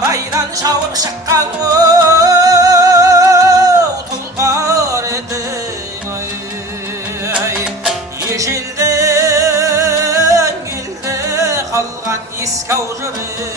абайдан шауып шыққан тұлпар едің ежелден келді қалған ескі ау жыры